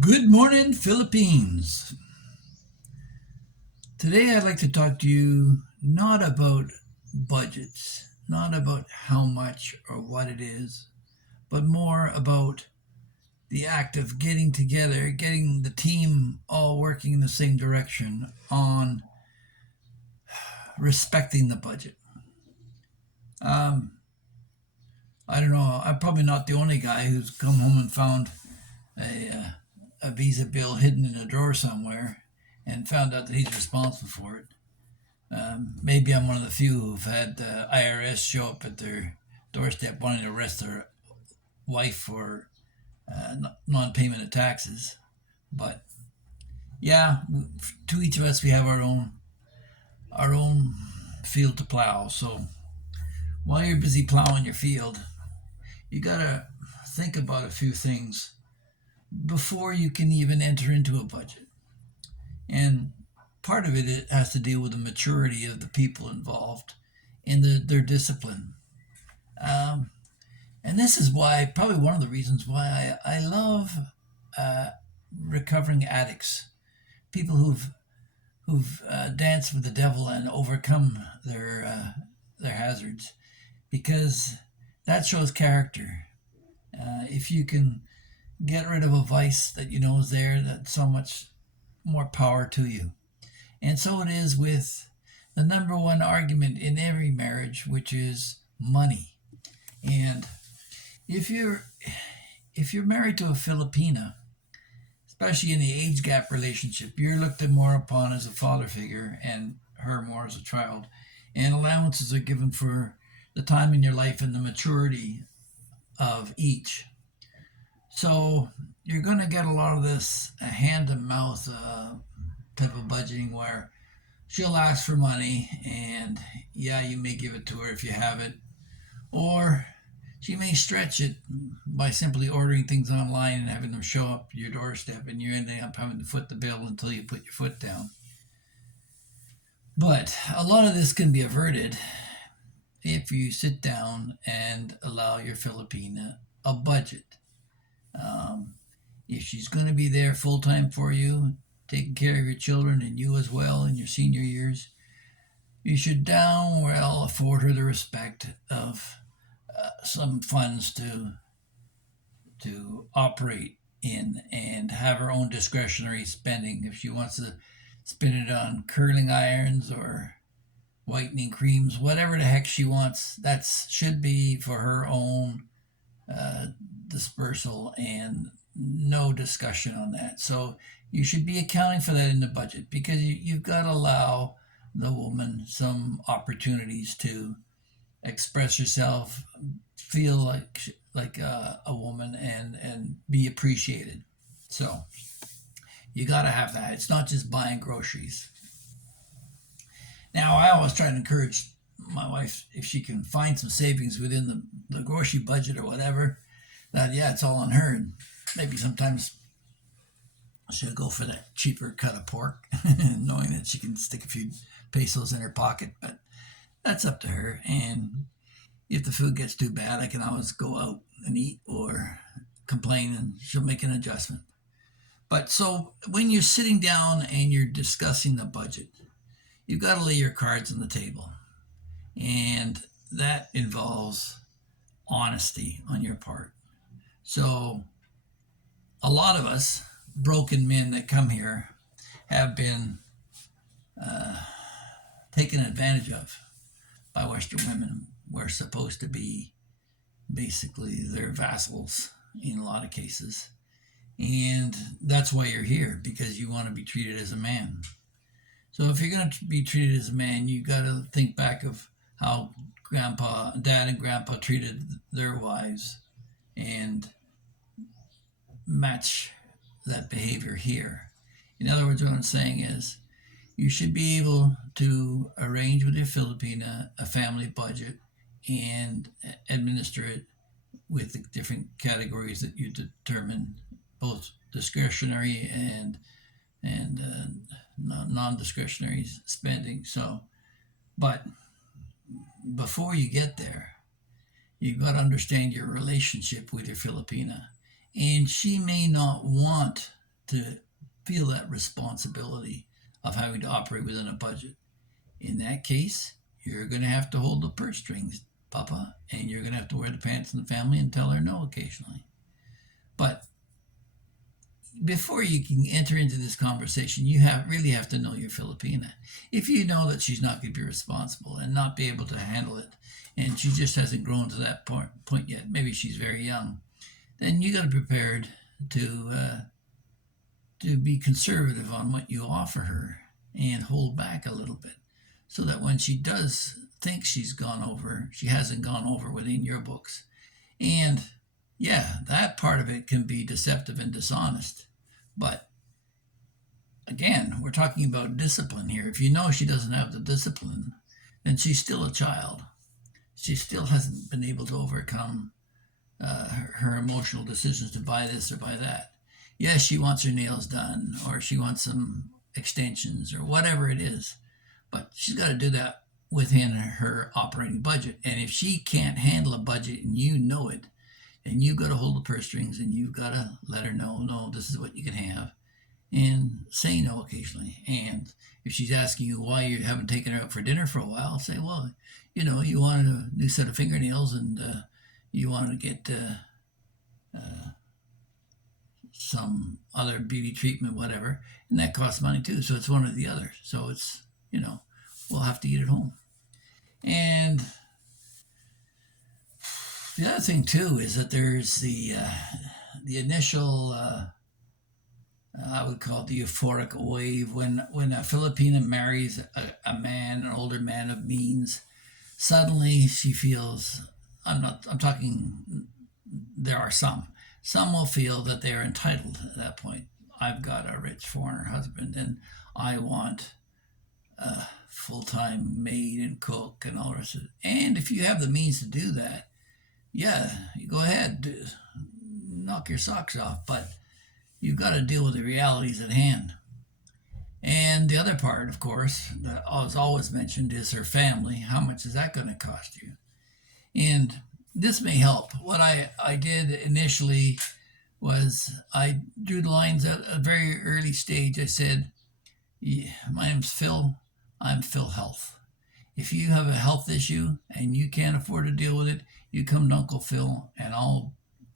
Good morning, Philippines. Today I'd like to talk to you not about budgets, not about how much or what it is, but more about the act of getting together, getting the team all working in the same direction on respecting the budget. Um, I don't know, I'm probably not the only guy who's come home and found a visa bill hidden in a drawer somewhere and found out that he's responsible for it. Maybe I'm one of the few who've had the IRS show up at their doorstep wanting to arrest their wife for non-payment of taxes. But yeah, to each of us, we have our own field to plow. So while you're busy plowing your field, you gotta think about a few things before you can even enter into a budget. And part of it has to deal with the maturity of the people involved and their discipline. Um, and this is why, probably one of the reasons why I love uh, recovering addicts, people who've danced with the devil and overcome their hazards, because that shows character. If you can get rid of a vice that you know is there, that's so much more power to you. And so it is with the number one argument in every marriage, which is money. And if you're if you're married to a Filipina, especially in the age gap relationship, you're looked at more upon as a father figure and her more as a child. And allowances are given for the time in your life and the maturity of each. So you're going to get a lot of this hand to mouth type of budgeting where she'll ask for money, and yeah, you may give it to her if you have it, or she may stretch it by simply ordering things online and having them show up at your doorstep, and you're ending up having to foot the bill until you put your foot down. But a lot of this can be averted if you sit down and allow your Filipina a budget. Um, if she's going to be there full time for you, taking care of your children and you as well in your senior years, you should down well afford her the respect of some funds to operate in and have her own discretionary spending. If she wants to spend it on curling irons or whitening creams, whatever the heck she wants, that should be for her own uh, dispersal and no discussion on that. So you should be accounting for that in the budget because you've got to allow the woman some opportunities to express yourself, feel like a woman, and be appreciated. So you got to have that. It's not just buying groceries. Now I always try to encourage my wife if she can find some savings within the grocery budget or whatever. That yeah, it's all on her. And maybe sometimes she'll go for that cheaper cut of pork, knowing that she can stick a few pesos in her pocket. But that's up to her. And if the food gets too bad, I can always go out and eat or complain and she'll make an adjustment. But so when you're sitting down and you're discussing the budget, you've got to lay your cards on the table. And that involves honesty on your part. So a lot of us broken men that come here have been uh, taken advantage of by Western women. We're supposed to be basically their vassals in a lot of cases. And that's why you're here, because you want to be treated as a man. So if you're going to be treated as a man, you got to think back of how dad and grandpa treated their wives and match that behavior here. In other words, what I'm saying is you should be able to arrange with your Filipina a family budget and administer it with the different categories that you determine, both discretionary and non-discretionary spending. So, but before you get there, you've got to understand your relationship with your Filipina, and she may not want to feel that responsibility of having to operate within a budget. In that case, you're going to have to hold the purse strings, Papa, and you're going to have to wear the pants in the family and tell her no occasionally. But before you can enter into this conversation, you really have to know your Filipina. If you know that she's not going to be responsible and not be able to handle it, and she just hasn't grown to that point yet, maybe she's very young, then you got to be prepared to be conservative on what you offer her and hold back a little bit, so that when she does think she's gone over, she hasn't gone over within your books. And yeah, that part of it can be deceptive and dishonest. But again, we're talking about discipline here. If you know she doesn't have the discipline, then she's still a child. She still hasn't been able to overcome her emotional decisions to buy this or buy that. Yes, she wants her nails done, or she wants some extensions, or whatever it is. But she's got to do that within her operating budget. And if she can't handle a budget and you know it, then you've got to hold the purse strings and you've got to let her know, no, this is what you can have. And say no occasionally. And if she's asking you why you haven't taken her out for dinner for a while, say, well, you wanted a new set of fingernails and you wanted to get some other beauty treatment, whatever, and that costs money too. So it's one or the other. So it's, we'll have to eat at home. And the other thing too is that there's the initial, I would call it the euphoric wave when a Filipina marries a man, an older man of means. Suddenly she feels, I'm talking, there are some will feel that they're entitled at that point. I've got a rich foreigner husband and I want a full-time maid and cook and all the rest of it. And if you have the means to do that, yeah, you go ahead, knock your socks off, but you've got to deal with the realities at hand. And the other part, of course, that is always mentioned is her family. How much is that going to cost you? And this may help. What I did initially was I drew the lines at a very early stage. I said, yeah, my name's Phil. I'm Phil Health. If you have a health issue and you can't afford to deal with it, you come to Uncle Phil and I'll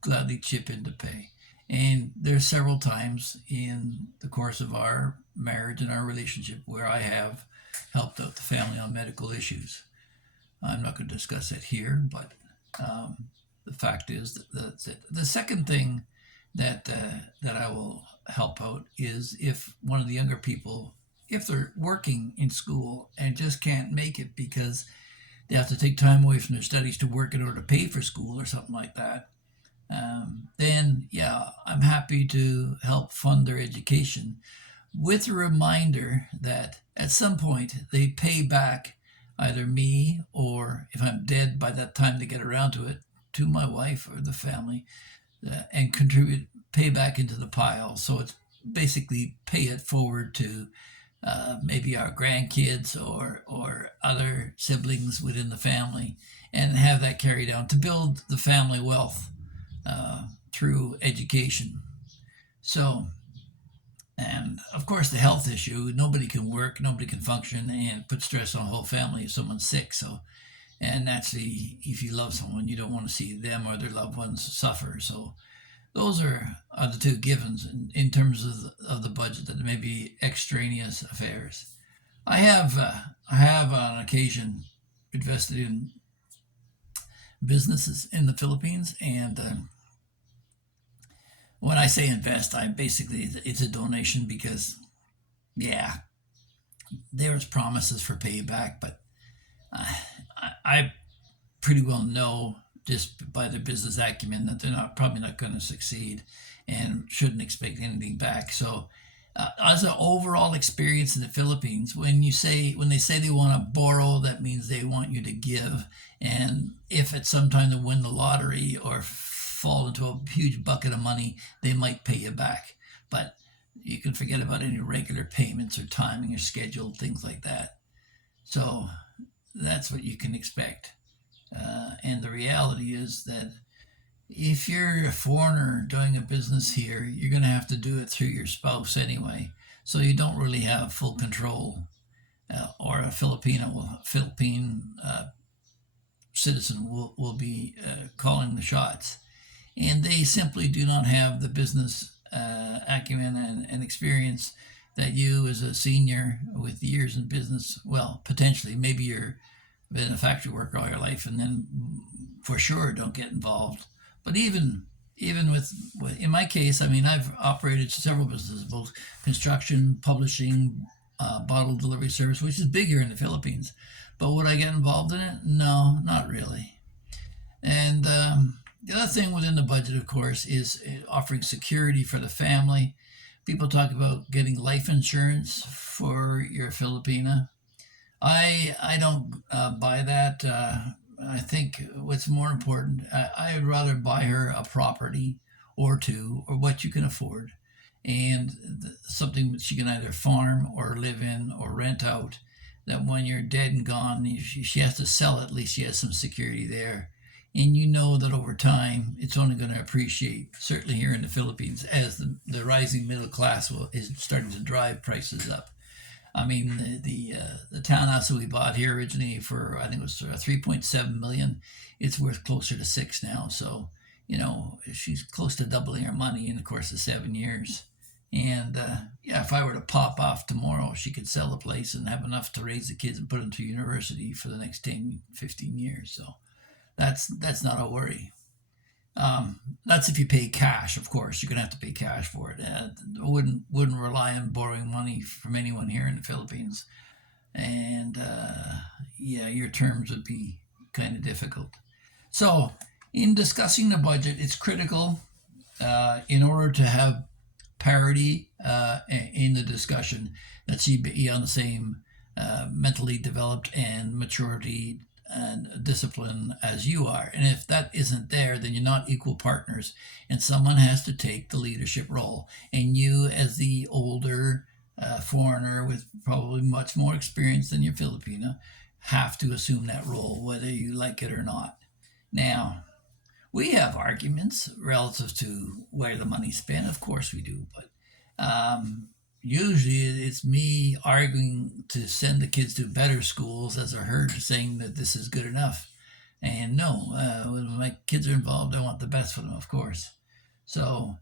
gladly chip in to pay. And there's several times in the course of our marriage and our relationship where I have helped out the family on medical issues. I'm not going to discuss it here, but the fact is that's it. The second thing that I will help out is if one of the younger people, if they're working in school and just can't make it because they have to take time away from their studies to work in order to pay for school or something like that, then yeah, I'm happy to help fund their education with a reminder that at some point they pay back either me or if I'm dead by that time they get around to it, to my wife or the family, and pay back into the pile. So it's basically pay it forward to maybe our grandkids or other siblings within the family, and have that carry down to build the family wealth through education. So, and of course, the health issue, nobody can work, nobody can function, and put stress on the whole family if someone's sick. So, and naturally, if you love someone, you don't want to see them or their loved ones suffer. So, those are the two givens in terms of the budget that may be extraneous affairs. I have on occasion invested in businesses in the Philippines, and when I say invest, I basically it's a donation because, yeah, there's promises for payback, but I pretty well know just by their business acumen that they're probably not going to succeed, and shouldn't expect anything back. So, as an overall experience in the Philippines, when they say they want to borrow, that means they want you to give, and if at some time they win the lottery or fall into a huge bucket of money, they might pay you back. But you can forget about any regular payments or timing or scheduled things like that. So that's what you can expect. And the reality is that if you're a foreigner doing a business here, you're going to have to do it through your spouse anyway. So you don't really have full control. Or a Philippine citizen will be calling the shots. And they simply do not have the business acumen and experience that you, as a senior with years in business, well, potentially, maybe you're been a factory worker all your life and then for sure don't get involved. But even with in my case, I mean, I've operated several businesses, both construction, publishing, bottle delivery service, which is big here in the Philippines. But would I get involved in it? No, not really. And the other thing within the budget, of course, is offering security for the family. People talk about getting life insurance for your Filipina. I don't buy that. I think what's more important, I would rather buy her a property or two, or what you can afford, and something that she can either farm or live in or rent out. That when you're dead and gone, she has to sell, at least she has some security there. And you know that over time, it's only going to appreciate, certainly here in the Philippines, as the rising middle class is starting to drive prices up. I mean, the townhouse that we bought here originally for, I think it was 3.7 million. It's worth closer to six now. So, she's close to doubling her money in the course of 7 years. And yeah, if I were to pop off tomorrow, she could sell the place and have enough to raise the kids and put them through university for the next 10, 15 years. So that's not a worry. That's if you pay cash, of course. You're gonna have to pay cash for it. I wouldn't rely on borrowing money from anyone here in the Philippines. And yeah, your terms would be kind of difficult. So, in discussing the budget, it's critical in order to have parity in the discussion that she be on the same mentally developed and maturity and discipline as you are. And if that isn't there, then you're not equal partners, and someone has to take the leadership role. And you, as the older foreigner with probably much more experience than your Filipino, have to assume that role, whether you like it or not. Now, we have arguments relative to where the money's spent. Of course, we do, but usually it's me arguing to send the kids to better schools as a herd saying that this is good enough. And no, when my kids are involved, I want the best for them, of course. So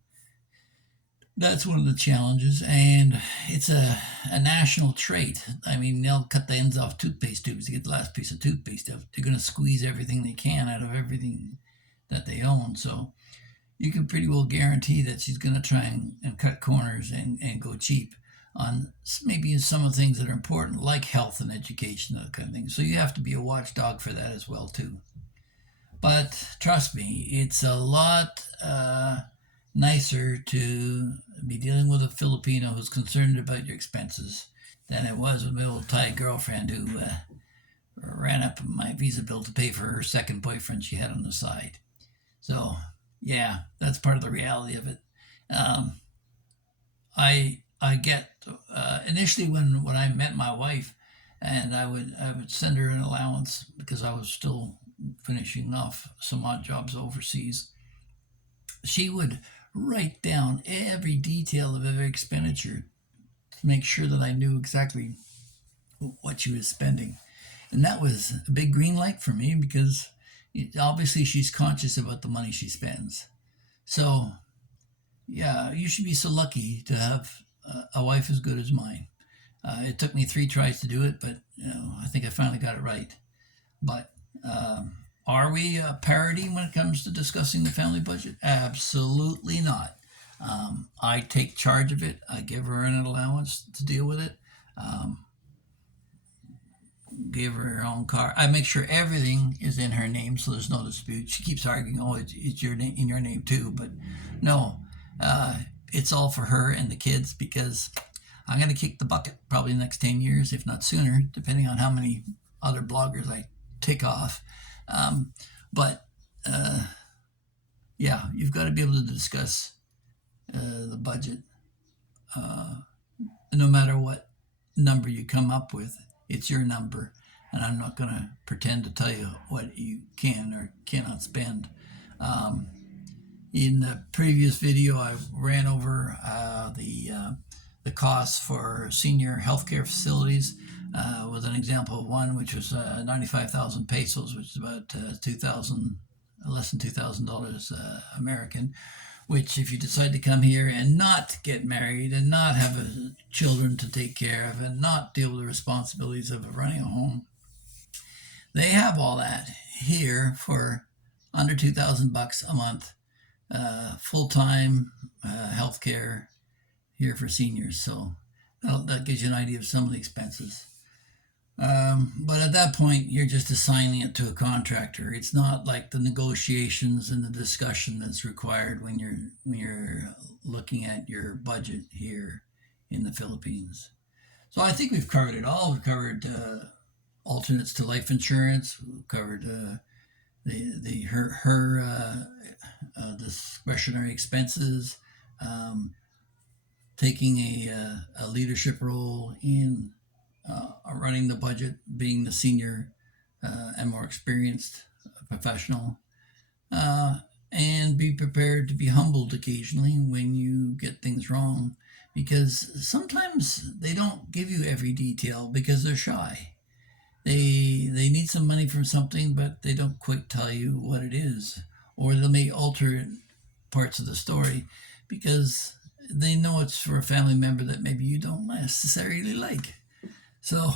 that's one of the challenges, and it's a national trait. I mean, they'll cut the ends off toothpaste tubes to get the last piece of toothpaste. They're going to squeeze everything they can out of everything that they own. So you can pretty well guarantee that she's going to try and cut corners and go cheap on maybe some of the things that are important, like health and education, that kind of thing. So you have to be a watchdog for that as well, too. But trust me, it's a lot nicer to be dealing with a Filipino who's concerned about your expenses than it was with my old Thai girlfriend who ran up my visa bill to pay for her second boyfriend she had on the side. So, yeah, that's part of the reality of it. Um, I get initially when I met my wife, and I would send her an allowance because I was still finishing off some odd jobs overseas. She would write down every detail of every expenditure to make sure that I knew exactly what she was spending. And that was a big green light for me because obviously she's conscious about the money she spends. So, yeah, you should be so lucky to have a wife as good as mine. It took me three tries to do it, but I think I finally got it right. But are we a parity when it comes to discussing the family budget? Absolutely not. I take charge of it. I give her an allowance to deal with it. Um, Give her her own car. I make sure everything is in her name, so there's no dispute. She keeps arguing, "Oh, it's your name in your name too," but no, uh, it's all for her and the kids because I'm going to kick the bucket probably the next 10 years, if not sooner, depending on how many other bloggers I take off. Um, but yeah, you've got to be able to discuss the budget, uh, no matter what number you come up with. It's your number, and I'm not going to pretend to tell you what you can or cannot spend. Um, In the previous video, I ran over the costs for senior healthcare facilities with an example of one, which was 95,000 pesos, which is about 2,000, less than $2,000 American. Which, if you decide to come here and not get married and not have children to take care of and not deal with the responsibilities of running a home, they have all that here for under 2,000 bucks a month, full-time health care here for seniors. So that gives you an idea of some of the expenses. But at that point, you're just assigning it to a contractor. It's not like the negotiations and the discussion that's required when you're looking at your budget here in the Philippines. So I think we've covered it all. We've covered alternates to life insurance. We've covered her discretionary expenses, taking a leadership role in running the budget, being the senior and more experienced professional, and be prepared to be humbled occasionally when you get things wrong, because sometimes they don't give you every detail because they're shy. They need some money from something, but they don't quite tell you what it is, or they may alter parts of the story because they know it's for a family member that maybe you don't necessarily like. So,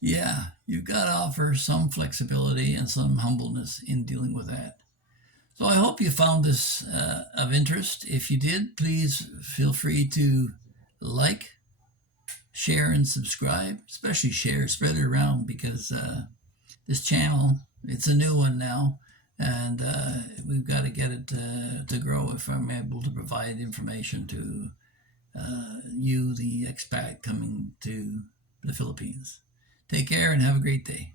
yeah, you've got to offer some flexibility and some humbleness in dealing with that. So I hope you found this of interest. If you did, please feel free to like, share, and subscribe. Especially share, spread it around, because this channel, it's a new one now, and we've got to get it to grow if I'm able to provide information to you, the expat coming to the Philippines. Take care and have a great day.